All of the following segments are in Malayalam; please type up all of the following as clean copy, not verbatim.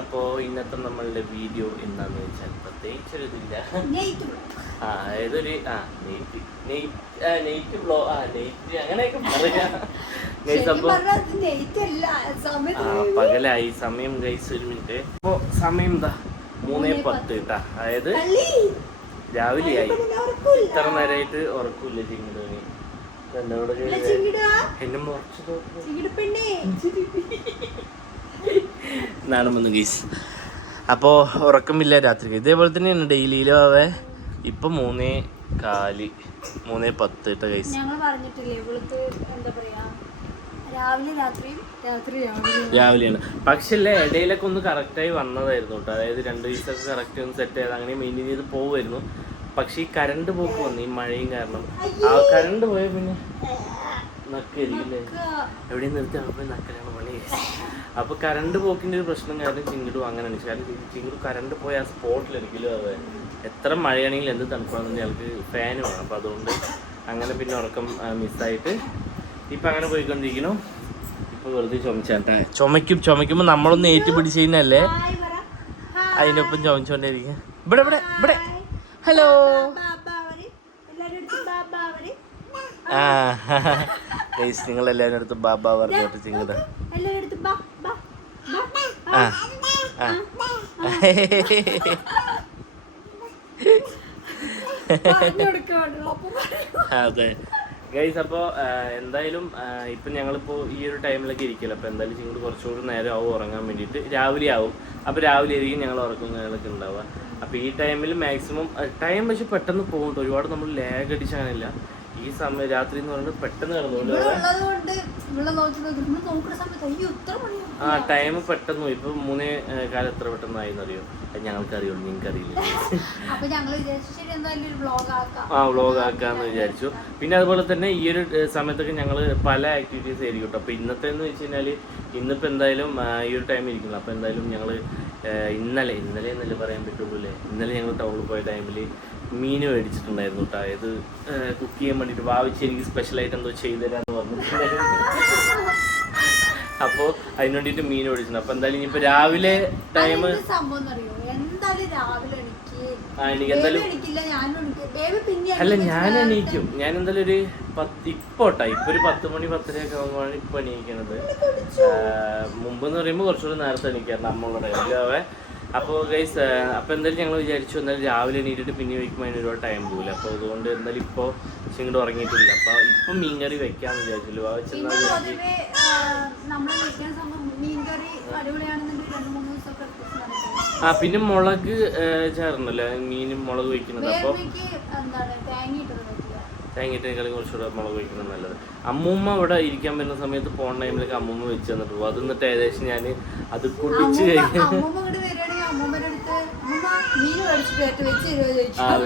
അപ്പോൾ ഇന്നത്തെ നമ്മളുടെ വീഡിയോ എന്താണെന്ന് വെച്ചാൽ പ്രത്യേകിച്ചൊരിതില്ല. ഏതൊരു നെയ്റ്റ് ബ്ലോ നെയ്റ്റ് അങ്ങനെയൊക്കെ പറയാം. പകലായി സമയം ഗൈസ്. ഒരു മിനിറ്റ്. അപ്പോൾ സമയം എന്താ 3:10 കേട്ടാ. അതായത് രാവിലെയായി. ഇത്ര നേരമായിട്ട് ഉറക്കൂല്ല ചിങ്ങിടോന്. എന്നെ മുറച്ചു നാണുമെന്ന് ഗൈസ്. അപ്പോൾ ഉറക്കമില്ല രാത്രി. ഇതേപോലെ തന്നെയാണ് ഡെയിലിയിലും ആവേ. ഇപ്പം 3:4 3:10 ഇട്ട ഗൈസ്. രാവിലെയാണ്. പക്ഷെ അല്ലേ ഇടയിലൊക്കെ ഒന്ന് കറക്റ്റായി വന്നതായിരുന്നു കേട്ടോ. അതായത് 2 ദിവസമൊക്കെ കറക്റ്റ് ഒന്ന് സെറ്റ് ചെയ്ത് അങ്ങനെ മെയിൻറ്റെയിൻ ചെയ്ത് പോകുമായിരുന്നു. പക്ഷെ ഈ കറണ്ട് പോക്ക് വന്നു, ഈ മഴയും കാരണം. ആ കറണ്ട് പോയ പിന്നെ നക്കരിക്കില്ലേ, എവിടെയും നിർത്തി അവിടെ പോയി നക്കലാണ് പണി. അപ്പോൾ കറണ്ട് പോക്കിൻ്റെ ഒരു പ്രശ്നം കാരണം ചിങ്ങിടും അങ്ങനെയാണ്. കാരണം ചിങ്ങിടും കറണ്ട് പോയ ആ സ്പോട്ടിലെടുക്കില്ലോ. അതെ, എത്ര മഴയാണെങ്കിലും എന്ത് തണുപ്പാണെന്നുണ്ടെങ്കിൽ ഞങ്ങൾക്ക് ഫാൻ വേണം. അപ്പോൾ അതുകൊണ്ട് അങ്ങനെ പിന്നെ ഉറക്കം മിസ്സായിട്ട് ഇപ്പം അങ്ങനെ പോയിക്കൊണ്ടിരിക്കുന്നു. ഇപ്പോൾ വെറുതെ ചുമച്ചാട്ടെ. ചുമയ്ക്കുമ്പോൾ നമ്മളൊന്ന് ഏറ്റു പിടിച്ച് കഴിഞ്ഞല്ലേ അതിനൊപ്പം ചുമച്ചുകൊണ്ടേയിരിക്കും. ഇവിടെ ഹലോ. ഗൈസ്, നിങ്ങൾ എല്ലാവരും അടുത്ത് ബാബ പറഞ്ഞോട്ട് ചിങ്ങട. അതെ ഗൈസ്. അപ്പോൾ എന്തായാലും ഇപ്പം ഞങ്ങളിപ്പോൾ ഈ ഒരു ടൈമിലൊക്കെ ഇരിക്കില്ല. അപ്പോൾ എന്തായാലും ചിങ്ങോട് കുറച്ചുകൂടി നേരം ആവും ഉറങ്ങാൻ വേണ്ടിയിട്ട്. രാവിലെ ആവും. അപ്പോൾ രാവിലെ ആയിരിക്കും ഞങ്ങൾ ഉറക്കുന്നതൊക്കെ ഉണ്ടാവുക. അപ്പോൾ ഈ ടൈമിൽ മാക്സിമം ടൈം പക്ഷെ പെട്ടെന്ന് പോകും. ഒരുപാട് നമ്മൾ ലാഗ് അടിച്ച് അങ്ങനെയില്ല. ഈ സമയം രാത്രി എന്ന് പറയുന്നത് പെട്ടെന്ന് കിടന്നുകൊണ്ട് ടൈം പെട്ടെന്ന് പോയി. ഇപ്പൊ 3:15 എത്ര പെട്ടെന്നായിന്ന് അറിയോ? ഞങ്ങൾക്ക് അറിയുള്ളൂ, നിങ്ങൾക്ക് അറിയില്ല. വ്ളോഗ് ആക്കാന്ന് വിചാരിച്ചു. പിന്നെ അതുപോലെ തന്നെ ഈ ഒരു സമയത്തൊക്കെ ഞങ്ങൾ പല ആക്ടിവിറ്റീസ് ആയിരിക്കും കേട്ടോ. അപ്പൊ ഇന്നത്തെ എന്ന് വെച്ച് കഴിഞ്ഞാല് ഇന്നിപ്പോ എന്തായാലും ഈ ഒരു ടൈം ഇരിക്കുന്നു. അപ്പൊ എന്തായാലും ഞങ്ങള് ഇന്നലെ എന്നല്ലേ പറയാൻ പറ്റുള്ളൂ അല്ലേ. ഇന്നലെ ഞങ്ങൾ ടൗണിൽ പോയ ടൈമിൽ മീൻ മേടിച്ചിട്ടുണ്ടായിരുന്നു കേട്ടോ. ഇത് കുക്ക് ചെയ്യാൻ വേണ്ടിയിട്ട് വാവിച്ച് എനിക്ക് സ്പെഷ്യലായിട്ട് എന്തോ ചെയ്തു തരാമെന്ന് പറഞ്ഞിട്ടുണ്ടായിരുന്നു. അപ്പോൾ അതിന് വേണ്ടിയിട്ട് മീൻ മേടിച്ചിട്ടുണ്ട്. അപ്പോൾ എന്തായാലും ഇനിയിപ്പോൾ രാവിലെ ടൈം എനിക്ക് എന്തായാലും അല്ല ഞാൻ എണീക്കും. ഞാൻ എന്തായാലും ഒരു 10 ഇപ്പോട്ടാ. ഇപ്പൊ ഒരു 10 മണി 10:30 ആകുമ്പോഴാണ് ഇപ്പൊ എണീക്കുന്നത്. മുമ്പ് എന്ന് പറയുമ്പോൾ കുറച്ചുകൂടി നേരത്തെ എണീക്കാറുണ്ട് നമ്മളുടെ ടൈമിലാവേ. അപ്പോൾ ഗൈസ്, അപ്പോൾ എന്തായാലും ഞങ്ങൾ വിചാരിച്ചു എന്തായാലും രാവിലെ എണീറ്റിട്ട് പിന്നെ വയ്ക്കുമ്പോൾ അതിന് ഒരുപാട് ടൈം പോകില്ല. അപ്പോൾ അതുകൊണ്ട് എന്തായാലും ഇപ്പോൾ ചിങ്ങോട് ഉറങ്ങിയിട്ടില്ല. അപ്പോൾ ഇപ്പം മീൻകറി വെക്കാമെന്ന് വിചാരിച്ചല്ലോ. പിന്നെ മുളക് ചേർന്നല്ലേ മീനും മുളക് വയ്ക്കുന്നത്. അപ്പോൾ തേങ്ങയിട്ടേക്കാളും കുറച്ചുകൂടെ മുളക് വയ്ക്കുന്നത് നല്ലത്. അമ്മൂമ്മ ഇവിടെ ഇരിക്കാൻ പറ്റുന്ന സമയത്ത് പോണ ടൈമിലൊക്കെ അമ്മൂമ്മ വെച്ച് തന്നിട്ട് പോകും. അത് എന്നിട്ട് ഏകദേശം ഞാൻ അത് കുടിച്ച് കഴിഞ്ഞു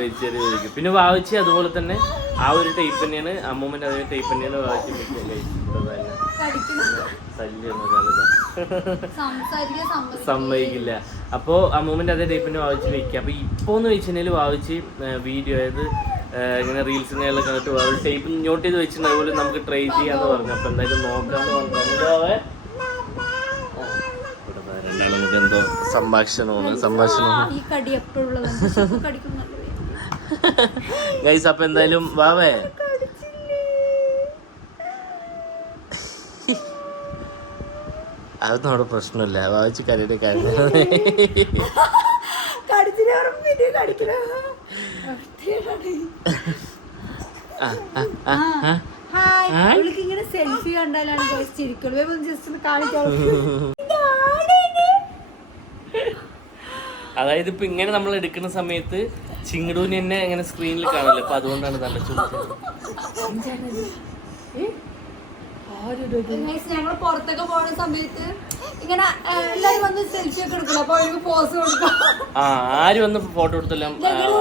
വെച്ചേരും. പിന്നെ വാവിച്ച് അതുപോലെ തന്നെ ആ ഒരു ടൈപ്പ് തന്നെയാണ് അമ്മൂമ്മൻ്റെ അതേ ടൈപ്പ് തന്നെയാണ് വാവിച്ച് സമ്മതിക്കില്ല. അപ്പോൾ അമ്മൂമ്മൻ്റെ അതേ ടൈപ്പിന് വാവിച്ച് വെക്കുക. അപ്പോൾ ഇപ്പോൾ എന്ന് വെച്ചിട്ടുണ്ടെങ്കിൽ വാവിച്ച് വീഡിയോ അതായത് ഇങ്ങനെ റീൽസിനെല്ലാം കണ്ടിട്ട് ഒരു ടൈപ്പ് നോട്ട് ചെയ്ത് വെച്ചിട്ടുണ്ട്. അതുപോലെ നമുക്ക് ട്രൈ ചെയ്യാന്ന് പറഞ്ഞു. അപ്പോൾ എന്തായാലും നോക്കാന്ന് പറഞ്ഞു. നമുക്ക് എന്തോ സംഭാഷണമാണ് ഗൈസ്. അപ്പൊ എന്തായാലും വാവേ അതൊന്നും അവിടെ പ്രശ്നമില്ല. വാവിച്ച് കരയുടെ കഴിഞ്ഞ സെൽഫി കണ്ടാലാണ് ചിരിക്കുള്ളൂ. ജസ്റ്റ് ഒന്ന് കാണിക്കാം. അതായത് ഇപ്പൊ ഇങ്ങനെ നമ്മൾ എടുക്കുന്ന സമയത്ത് ചിങ്ങടൂന് തന്നെ ഇങ്ങനെ സ്ക്രീനിൽ കാണില്ല. അപ്പൊ അതുകൊണ്ടാണ് നല്ല ഞങ്ങൾ പുറത്തൊക്കെ പോണ സമയത്ത് ഇങ്ങനെ എല്ലാരും വന്ന് സെൽഫി ഒക്കെ എടുക്കണം. അപ്പൊ അവർക്ക് പോസ് കൊടുക്കാം. ആര് വന്ന് ഫോട്ടോ എടുത്തെല്ലാം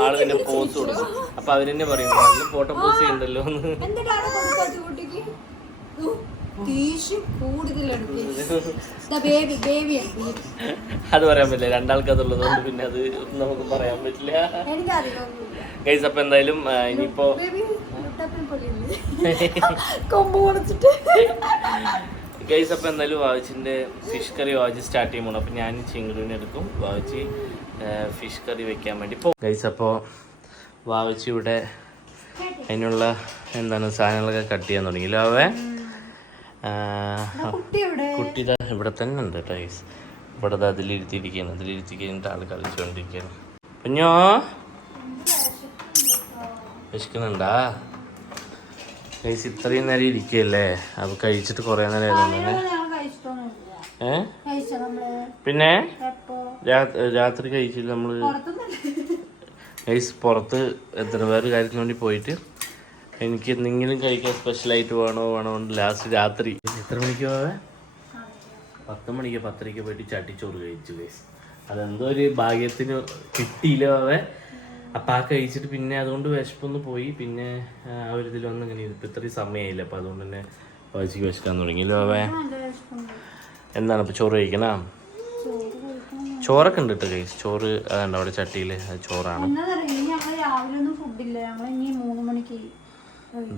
ആള് തന്നെ പോസ് കൊടുക്കും. അപ്പൊ അവരെന്നെ പറയും നല്ല ഫോട്ടോ പോസ് ചെയ്യണ്ടല്ലോ എന്ന്. എന്നിട്ടാണ് കൊടുക്കാത്ത കുട്ടിക്ക് അത് പറയാൻ പറ്റില്ല. രണ്ടാൾക്ക് അതുള്ളതുകൊണ്ട് പിന്നെ അത് നമുക്ക് പറയാൻ പറ്റില്ല. ഗൈസ്, അപ്പൊ എന്തായാലും ഇനിയിപ്പോ ഗൈസ് അപ്പോൾ എന്തായാലും വാവച്ചിൻ്റെ ഫിഷ് കറി വാവച്ച് സ്റ്റാർട്ട് ചെയ്യുമ്പോൾ അപ്പോൾ ഞാൻ ചിങ്ങുവിനെ എടുക്കും വാവച്ചി ഫിഷ് കറി വെക്കാൻ വേണ്ടി ഇപ്പോൾ ഗൈസ് അപ്പോൾ വാവച്ചി ഇവിടെ അതിനുള്ള എന്താണ് സാധനങ്ങളൊക്കെ കട്ട് ചെയ്യാൻ തുടങ്ങിയില്ല അവേ കുട്ടി ഇവിടെ തന്നെ ഉണ്ട് കേട്ടോ ഗൈസ് ഇവിടെ അതിലിരുത്തിയിരിക്കുകയാണ് കഴിഞ്ഞിട്ട് ആൾ കളിച്ചുകൊണ്ടിരിക്കുകയാണ് കുഞ്ഞോ വിശക്കുന്നുണ്ടാ ഗൈസ് ഇത്രയും നേരം ഇരിക്കുകയല്ലേ അപ്പോൾ കഴിച്ചിട്ട് കുറേ നേരം പിന്നെ രാത്രി കഴിച്ചില്ല നമ്മൾ ഗൈസ് പുറത്ത് എത്ര പേര് കാര്യത്തിന് വേണ്ടി പോയിട്ട് എനിക്ക് എന്തെങ്കിലും കഴിക്കാൻ സ്പെഷ്യലായിട്ട് വേണോണ്ട് ലാസ്റ്റ് രാത്രി എത്ര മണിക്ക് പോവേ 10 മണിക്ക് 10:30 പോയിട്ട് ചട്ടിച്ചോറ് കഴിച്ചു ഗൈസ് അതെന്തോ ഒരു ഭാഗ്യത്തിന് കിട്ടിയില്ല അവേ അപ്പം ആ കഴിച്ചിട്ട് പിന്നെ അതുകൊണ്ട് വിശപ്പൊന്ന് പോയി പിന്നെ ആ ഒരു ഇതിൽ വന്ന് ഇങ്ങനെ ഇപ്പം ഇത്രയും സമയമായില്ല അപ്പം അതുകൊണ്ട് തന്നെ വായിച്ചിക്ക് വിശക്കാൻ തുടങ്ങിയല്ലോ അവേ എന്താണ് ഇപ്പം ചോറ് കഴിക്കണം ചോറൊക്കെ ഉണ്ട് കേട്ടോ കഴിച്ച് ചോറ് അതുണ്ട് അവിടെ ചട്ടിയിൽ അത് ചോറാണ്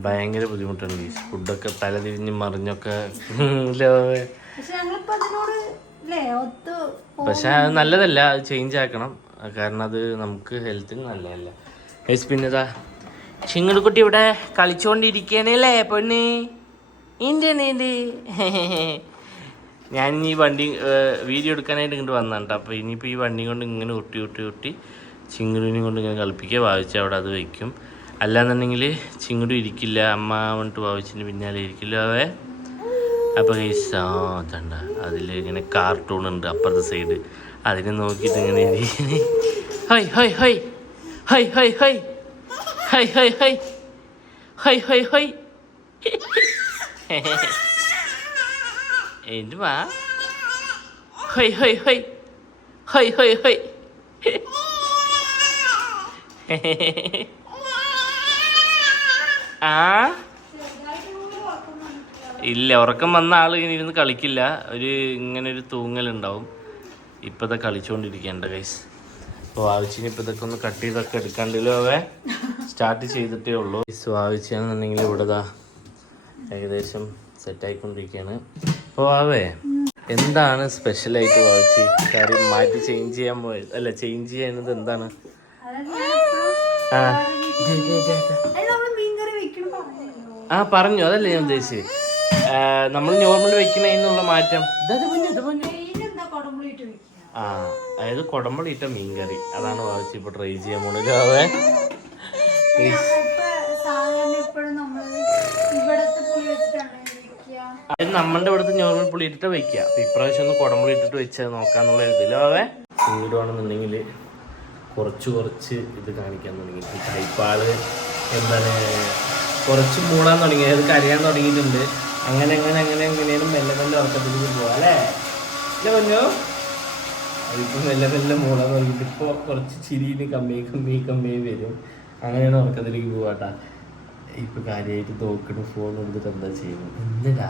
ഭയങ്കര ബുദ്ധിമുട്ടുണ്ട് ഈ ഫുഡൊക്കെ തല തിരിഞ്ഞ് മറിഞ്ഞൊക്കെ പക്ഷെ അത് നല്ലതല്ല അത് ചേഞ്ച് ആക്കണം കാരണം അത് നമുക്ക് ഹെൽത്തിന് നല്ലതല്ല ഗൈസ് പിന്നെതാ ചിങ്ങടുക്കുട്ടി ഇവിടെ കളിച്ചോണ്ടിരിക്കണല്ലേ പൊന്ന് ഇൻ്റെ ഞാൻ ഈ വണ്ടി വീഡിയോ എടുക്കാനായിട്ട് ഇങ്ങോട്ട് വന്നിട്ട് അപ്പോൾ ഇനിയിപ്പോൾ ഈ വണ്ടി കൊണ്ട് ഇങ്ങനെ ഒട്ടി ചിങ്ങുടിനെ കൊണ്ട് ഇങ്ങനെ കളിപ്പിക്കുക ഭാവിച്ച് അവിടെ അത് വയ്ക്കും അല്ലാന്നുണ്ടെങ്കിൽ ചിങ്ങുടു ഇരിക്കില്ല അമ്മ വന്നിട്ട് ഭാവിച്ചിന് പിന്നാലെ ഇരിക്കില്ല അവേ അപ്പോൾ ഗൈസ് തണ്ട അതിൽ ഇങ്ങനെ കാർട്ടൂൺ ഉണ്ട് അപ്പുറത്തെ സൈഡ് അതിനെ നോക്കിയിട്ട് ഇങ്ങനെ ഇരിക്കണേ high high high high high high high high high high high high എന്ത് വാ high high high high high high ആ ഇല്ല ഉറക്കം വന്ന ആൾ ഇങ്ങനെ ഇരുന്ന് കളിക്കില്ല ഇങ്ങനെ ഒരു തൂങ്ങലുണ്ടാവും ഇപ്പോഴത്തെ കളിച്ചുകൊണ്ടിരിക്കേണ്ട ഗൈസ് അപ്പോൾ ആവശ്യം ഇപ്പോൾ ഇതൊക്കെ ഒന്ന് കട്ട് ചെയ്തൊക്കെ എടുക്കാണ്ടല്ലോ അവേ സ്റ്റാർട്ട് ചെയ്തിട്ടേ ഉള്ളൂ ആവശ്യമാണെന്നുണ്ടെങ്കിൽ ഇവിടെ ഏകദേശം സെറ്റായിക്കൊണ്ടിരിക്കുകയാണ് അപ്പോൾ ആവേ എന്താണ് സ്പെഷ്യലായിട്ട് വാവിച്ച് കാര്യം മാറ്റി ചേഞ്ച് ചെയ്യാൻ പോയത് അല്ല ചേഞ്ച് ചെയ്യുന്നത് എന്താണ് ആ പറഞ്ഞു അതല്ലേ ഞാൻ ഉദ്ദേശിച്ചത് നമ്മൾ നോർമൽ വെക്കണതിനുള്ള മാറ്റം ആ അതായത് കുടമ്പളിയിട്ട മീൻകറി അതാണ് വാവിച്ച് ഇപ്പൊ ട്രൈ ചെയ്യാൻ പോണത് അത് നമ്മളുടെ ഇവിടുത്തെ നോർമൽ പുളി ഇട്ടിട്ട് വെക്കുക അപ്പൊ ഇപ്രാവശ്യം ഒന്ന് കുടമ്പളി ഇട്ടിട്ട് വെച്ചത് നോക്കാന്നുള്ള ഇതിലോ അവേ വീടുവാണെന്നുണ്ടെങ്കിൽ കുറച്ച് ഇത് കാണിക്കാൻ തുടങ്ങി കൈപ്പാള് എന്താണ് കുറച്ച് മൂടാൻ തുടങ്ങി അത് കരയാൻ തുടങ്ങിയിട്ടുണ്ട് അങ്ങനെ എങ്ങനെയാണ് മെല്ലെ ഉറക്കത്തിലേക്ക് പോവാ അല്ലേ ഇല്ല പൊന്നോ അതിപ്പോൾ മെല്ലെ മൂടാൻ തുടങ്ങിയിട്ട് ഇപ്പോൾ കുറച്ച് ചിരിന് കമ്മി വരും അങ്ങനെയാണ് ഉറക്കത്തിലേക്ക് പോവാട്ടാ ഇപ്പൊ കാര്യമായിട്ട് നോക്കണ ഫോൺ എടുത്തിട്ട് എന്താ ചെയ്യുന്നത് എന്തിനാ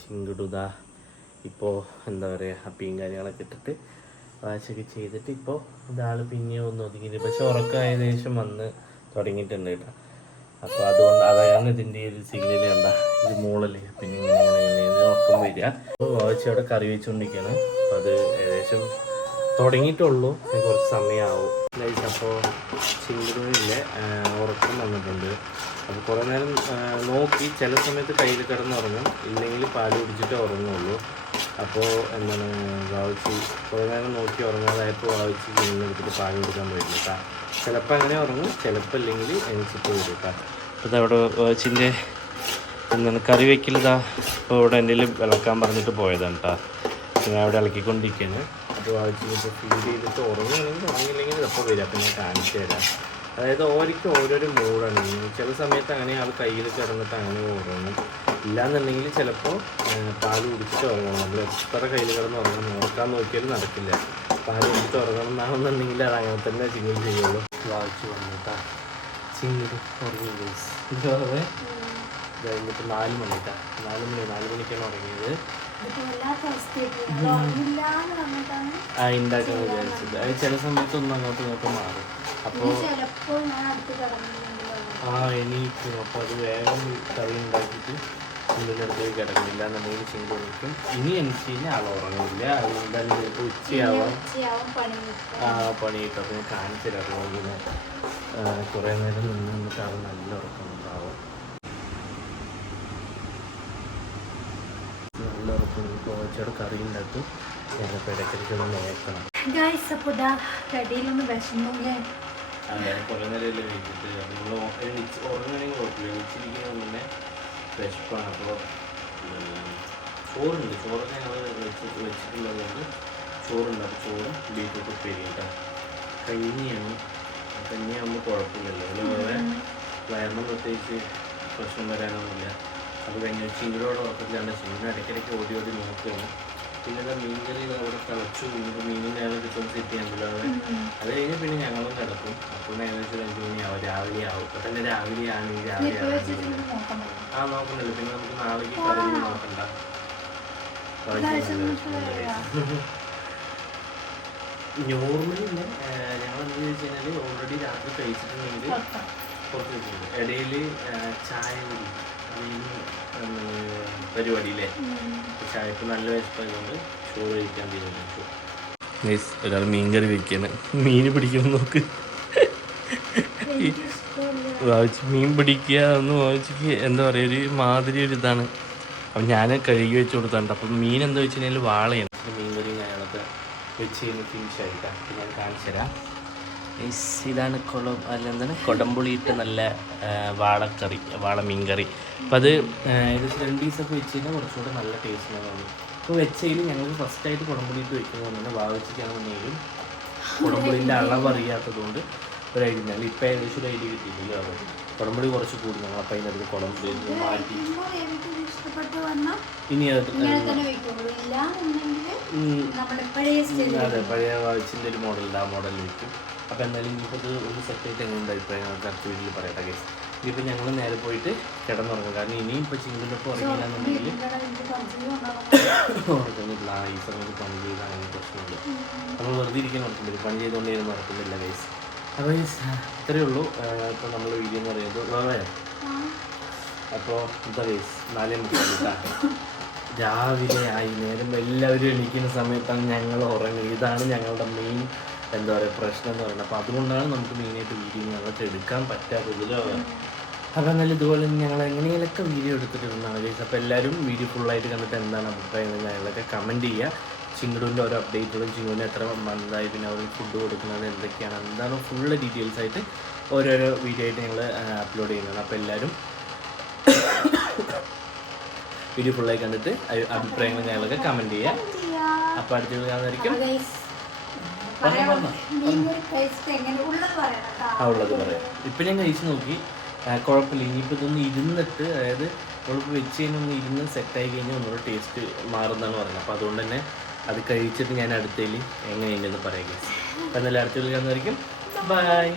ചിങ്കിടുതാ ഇപ്പോൾ എന്താ പറയുക ഹപ്പിയും കാര്യങ്ങളൊക്കെ ഇട്ടിട്ട് വാശൊക്കെ ചെയ്തിട്ട് ഇപ്പോൾ ഇതാൾ പിന്നെ ഒന്ന് ഒതുങ്ങിയിട്ട് പക്ഷെ ഉറക്കം ഏകദേശം വന്ന് തുടങ്ങിയിട്ടുണ്ട് കേട്ടോ അപ്പോൾ അതുകൊണ്ട് അതാണ് ഇതിൻ്റെ ഒരു സിഗ്നൽ കണ്ട ഇത് മൂളല്ലേ പിന്നെ ഇങ്ങനെ ഉറക്കം വരിക അപ്പോൾ വാശി അവിടെ കറി വെച്ചുകൊണ്ടിരിക്കുകയാണ് അപ്പോൾ അത് ഏകദേശം തുടങ്ങിയിട്ടുള്ളൂ കുറച്ച് സമയമാവും അപ്പോൾ ചിങ്കിടുന്നില്ല ഉറക്കം വന്നിട്ടുണ്ട് അപ്പോൾ കുറേ നേരം നോക്കി ചില സമയത്ത് കയ്യിൽ കിടന്നുറങ്ങും ഇല്ലെങ്കിൽ പാല് കുടിച്ചിട്ടേ ഉറങ്ങുള്ളൂ അപ്പോൾ എന്താണ് വാവിച്ച് കുറേ നേരം നോക്കി ഉറങ്ങാതായപ്പോൾ വാവിച്ച് എടുത്തിട്ട് പാല് കൊടുക്കാൻ പറ്റില്ല കേട്ടോ ചിലപ്പോൾ അങ്ങനെ ഉറങ്ങും ചിലപ്പോൾ അല്ലെങ്കിൽ എണിച്ചിട്ട് വരും കേട്ടോ അപ്പോൾ അവിടെ വാവിച്ചിൻ്റെ എന്താണ് കറി വെക്കലിതാ ഇപ്പോൾ ഇവിടെ എൻ്റെ വിളക്കാൻ പറഞ്ഞിട്ട് പോയതാണ് കേട്ടോ ഞാൻ അവിടെ ഇളക്കിക്കൊണ്ടിരിക്കുകയാണ് അപ്പോൾ വാവിച്ച് ഇപ്പോൾ ഫീഡ് ചെയ്തിട്ട് ഉറങ്ങുകയാണെങ്കിൽ ഉറങ്ങിയില്ലെങ്കിൽ എപ്പോൾ വരിക അപ്പോൾ ഞാൻ കാണിച്ചു തരാം അതായത് ഓരോക്കും ഓരോരോ മൂടാണ് ചില സമയത്ത് അങ്ങനെ ആൾ കയ്യിൽ കിടന്നിട്ട് അങ്ങനെ ഉറങ്ങും ഇല്ലാന്നുണ്ടെങ്കിൽ ചിലപ്പോൾ പാല് കുടിച്ചിട്ട് ഉറങ്ങണം നമ്മൾ എത്ര കയ്യിൽ കിടന്ന് ഉറങ്ങണം ഉറക്കാൻ നോക്കിയാലും നടക്കില്ല പാല് കുടിച്ചിട്ട് ഉറങ്ങണം എന്നാണെന്നുണ്ടെങ്കിൽ അത് അങ്ങനെ തന്നെ ചിങ്ങി ചെയ്യുള്ളൂ വായിച്ച് വന്നിട്ടാ ചിങ്ങിട്ട് ഉറങ്ങി ഇതേ കഴിഞ്ഞിട്ട് 4 മണിക്കാ 4 മണിക്കാണ് ഉറങ്ങിയത് ഉണ്ടാക്കാൻ വിചാരിച്ചത് അത് ചില സമയത്തൊന്നും അങ്ങോട്ടും ഇങ്ങോട്ടും മാറും അപ്പോൾ എണീക്കും അപ്പോൾ അത് വേഗം കറി ഉണ്ടാക്കിയിട്ട് ചിങ്കുവിൻ്റെ അടുത്ത് കിടക്കുന്നില്ല എന്നുണ്ടെങ്കിൽ ചിങ്കു നിൽക്കും. ഇനി എനിക്ക് കഴിഞ്ഞാൽ ആൾ ഉറങ്ങില്ല. അതുകൊണ്ട് തന്നെ ചിലപ്പോൾ ഉച്ചയാവാം പണി കിട്ടും. അപ്പോൾ ഞാൻ കാണിച്ചു തരാം. ഇങ്ങനെ കുറേ നേരം നിന്ന് നിന്നിട്ട് ആൾ നല്ല ഉറക്കമുണ്ടാവും. നല്ല ഉറക്കം കോച്ചയുടെ കറി ഉണ്ടാക്കും. ഞാനിപ്പോൾ ഇടയ്ക്കിടയ്ക്കൊന്ന് നോക്കണം. കടിയിലൊന്ന് വിഷമല്ലേ? അതെ, കുറേ നേരം കഴിച്ചിട്ട് നിങ്ങൾ ഉറങ്ങണമെങ്കിൽ കുഴപ്പമില്ല. വെച്ചിരിക്കുന്നത് തന്നെ വിശപ്പാണ്. അപ്പോൾ ചോറുണ്ട്. ചോറൊക്കെ ഞങ്ങൾ വെച്ചിട്ടുള്ളതുകൊണ്ട് ചോറുണ്ട്. അപ്പോൾ ചോറും ബീറ്റ്റൂട്ട് ഉപ്പേരി കേട്ടോ. കഞ്ഞിയാണ്. കഞ്ഞിയാകുമ്പോൾ കുഴപ്പമില്ലല്ലോ. അതിൽ വേറെ വയറിനും പ്രത്യേകിച്ച് പ്രശ്നം വരാനൊന്നുമില്ല. അപ്പോൾ കഞ്ഞി ചിങ്കിടോടെ ഉറപ്പില്ലാണ്ട് ചിങ്കിന് ഇടയ്ക്കിടയ്ക്ക് ഓടി ഓടി നോക്കുകയാണ്. പിന്നെ മീൻകറി അവിടെ തിളച്ചു. മീനും നേരെ കിട്ടുന്ന സെറ്റ് ചെയ്യാൻ പറ്റില്ല. അത് കഴിഞ്ഞ് പിന്നെ ഞങ്ങളും കിടക്കും. അപ്പോൾ ഏകദേശം 5 മണിയാവും. രാവിലെ ആവും. ഇപ്പം തന്നെ രാവിലെ ആണെങ്കിൽ നോക്കണ്ടല്ലോ. പിന്നെ നമുക്ക് നാളേക്ക് കറി നോക്കണ്ട. നോർമലി ഞങ്ങൾ എന്താ ചോദിച്ചു കഴിഞ്ഞാൽ ഓൾറെഡി രാത്രി കഴിച്ചിട്ടുണ്ടെങ്കിൽ കുറച്ച് വെച്ചിട്ടുണ്ട്. ഇടയിൽ ചായ കുടി പരിപാടിയില്ലേ, ചായക്ക് നല്ല വിശപ്പായതുകൊണ്ട് ചോറ് കഴിക്കാൻ തീരുമാനിച്ചു. ഒരാൾ മീൻകറി വെക്കാണ്. മീൻ പിടിക്കണം നോക്ക്. വാവിച്ച് മീൻ പിടിക്കുക എന്ന് വാവിച്ചിക്ക് എന്താ പറയുക, ഒരു മാതിരി ഒരു ഇതാണ്. അപ്പം ഞാൻ കഴുകി വെച്ച് കൊടുത്തിട്ടുണ്ട്. അപ്പം മീൻ എന്താ വെച്ച് കഴിഞ്ഞാൽ വാളയാണ്. മീൻകറി ഞങ്ങളൊക്കെ വെച്ച് കഴിഞ്ഞ് ഫിനിഷ് ആയിട്ടാണ്. ഞാൻ കാണിച്ചു തരാം. ഇതാണ് എന്താണ് കൊടംപുളിയിട്ട് നല്ല വാളക്കറി, വാള മീൻകറി. അപ്പം അത് ഏകദേശം 2 ദിവസമൊക്കെ വെച്ച് കഴിഞ്ഞാൽ കുറച്ചുകൂടെ നല്ല ടേസ്റ്റിനാണ് തോന്നുന്നു. അപ്പോൾ വെച്ചതിൽ ഞങ്ങൾക്ക് ഫസ്റ്റായിട്ട് കുടംപുളിയിട്ട് വെക്കുന്നത് തന്നെ വാവിച്ചിട്ടാണെന്നുണ്ടെങ്കിലും കുടംപുളിൻ്റെ അളവ് അറിയാത്തതുകൊണ്ട് ഒരു ഐഡിയ ഇല്ല. ഇപ്പം ഏകദേശം ഒരു ഐഡിയ കിട്ടിയില്ല. കുടംപുളി കുറച്ച് കൂടി ഞങ്ങൾ അപ്പം അതിനകത്ത് കുടംപുളി മാറ്റി ഇനി അതെ പഴയ വാവിച്ചിൻ്റെ ഒരു മോഡലുണ്ട്. ആ മോഡലിൽ വെക്കും. അപ്പോൾ എന്തായാലും ഇനിയിപ്പോൾ ഇത് ഒന്ന് സെറ്റായിട്ട് എങ്ങനെയുണ്ട് അഭിപ്രായം ഞങ്ങൾക്ക് അടുത്ത വീട്ടിൽ പറയട്ടെ കേസ്. ഇതിപ്പോൾ ഞങ്ങൾ നേരെ പോയിട്ട് കിടന്നുറങ്ങും. കാരണം ഇനിയും ഇപ്പോൾ ചിങ്കിലൊക്കെ ഉറങ്ങിയില്ലാന്നുണ്ടെങ്കിൽ ഉറക്കുന്നില്ല. ഈ സമയത്ത് പണി ചെയ്താണെങ്കിൽ പ്രശ്നമുണ്ട്. നമ്മൾ വെറുതെ ഇരിക്കാൻ ഉറക്കുന്നില്ല. പണി ചെയ്തുകൊണ്ടിരുന്ന് ഉറക്കുന്നില്ല കേസ്. അപ്പോൾ ഇത്രയേ ഉള്ളൂ ഇപ്പോൾ നമ്മൾ വീഡിയോ എന്ന് പറയുന്നത്. വേറെ അപ്പോൾ എന്താ കേസ് 4:30 രാവിലെ ആയി. നേരം എല്ലാവരും എണീക്കുന്ന സമയത്താണ് ഞങ്ങൾ ഉറങ്ങുന്നത്. ഇതാണ് ഞങ്ങളുടെ മെയിൻ എന്താ പറയുക പ്രശ്നം എന്ന് പറയുന്നത്. അപ്പോൾ അതുകൊണ്ടാണ് നമുക്ക് മെയിനായിട്ട് വീഡിയോ ഞങ്ങൾക്ക് എടുക്കാൻ പറ്റാത്തതിലോ. അപ്പോൾ എന്നാലും ഇതുപോലെ ഞങ്ങൾ എങ്ങനെയൊക്കെ വീഡിയോ എടുത്തിട്ടിരുന്നതാണ് ഗൈസ്. അപ്പോൾ എല്ലാവരും വീഡിയോ ഫുള്ളായിട്ട് കണ്ടിട്ട് എന്താണ് അഭിപ്രായങ്ങൾ ഞങ്ങളൊക്കെ കമൻറ്റ് ചെയ്യുക. ചിങ്കുടുവിൻ്റെ ഓരോ അപ്ഡേറ്റുകളും ചിങ്കുവിന് എത്ര മന്തായി, പിന്നെ അവർ ഫുഡ് കൊടുക്കുന്നത് എന്തൊക്കെയാണ്, എന്താണ് ഫുള്ള് ഡീറ്റെയിൽസ് ആയിട്ട് ഓരോരോ വീഡിയോ ആയിട്ട് ഞങ്ങൾ അപ്ലോഡ് ചെയ്യുന്നതാണ്. അപ്പോൾ എല്ലാവരും വീഡിയോ ഫുള്ളായി കണ്ടിട്ട് അഭിപ്രായങ്ങൾ ഞങ്ങളൊക്കെ കമൻറ്റ് ചെയ്യുക. അപ്പോൾ അടുത്ത കാണുന്നതായിരിക്കും ഉള്ളത് പറയാം. ഇപ്പം ഞാൻ കഴിച്ച് നോക്കി, കുഴപ്പമില്ല. ഇനിയിപ്പോൾ ഇതൊന്ന് ഇരുന്നിട്ട്, അതായത് നമ്മളിപ്പോൾ വെച്ച് കഴിഞ്ഞാൽ ഒന്ന് ഇരുന്ന് സെറ്റായി കഴിഞ്ഞാൽ ഒന്നുകൂടെ ടേസ്റ്റ് മാറുന്നതാണ് പറയുന്നത്. അപ്പോൾ അതുകൊണ്ട് തന്നെ അത് കഴിച്ചിട്ട് ഞാൻ അടുത്തതിൽ എങ്ങനെയുണ്ടെന്ന് പറയാം. അപ്പോൾ എന്നാലും അടുത്ത കാണുന്നതായിരിക്കും. ബൈ.